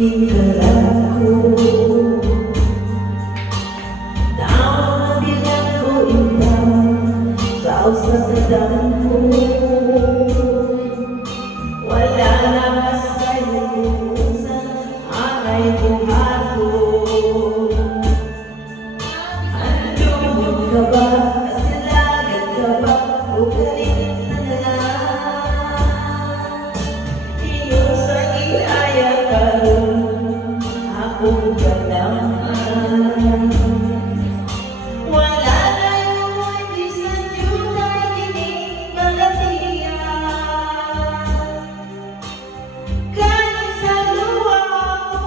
hinalang ko. Nabilang ko iba sa usasadang ko. Wala na sa'yo sa akay buhat ko. Andun ka ba? Kasilagan ka ba? O galit na lang? Iyong sa iaya ka rin akong galaman. Wala na yung bisan yun ay kinig malatiyan. Kahit sa luwa ko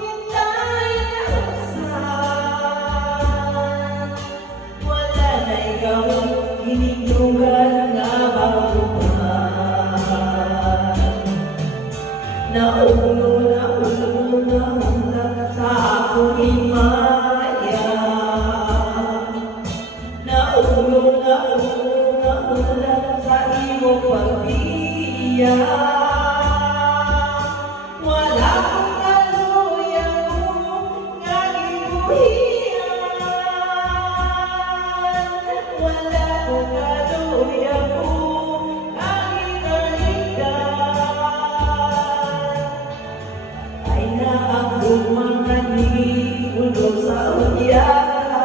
hintay na usan. Wala na ikaw hiniglugan nga baguhan. Naulo sa akong himaya. Naulo sa iyong pagbiyak. Wala akong kaluyan nga gibuhian. Wala akong kaluyan nga gikalikan. Ay na akong mga ulo sa udyaka.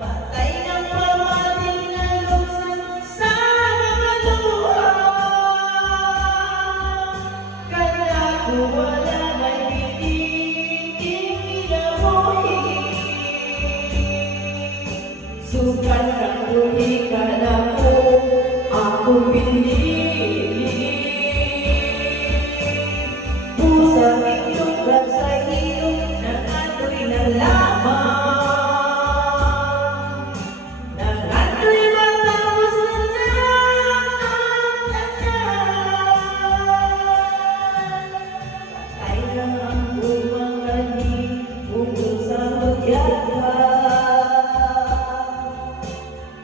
Patay ng pamating na luksan sa mga luha. Kaya ko wala na'y pitigil kinabuhi. Sukat kang lumika na ko akong pinili. Pusang itlog sa ilog ng ako'y nalaman. Nang ako'y matapos na tanan. Patay na ang bumangani bungol sa udyaka.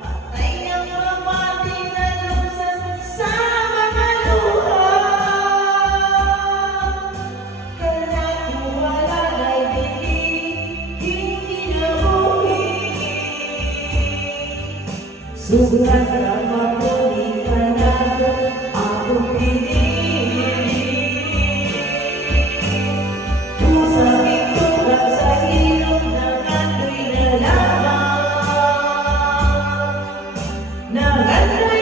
Patay ang pamati na luksan sa mga luha. Kaya wala na'y pitigil kinabuhi. Sugat ka mapuli ka na akong pinili. Pusang itlog sa ilog ng ako'y nalaman. Nang ako'y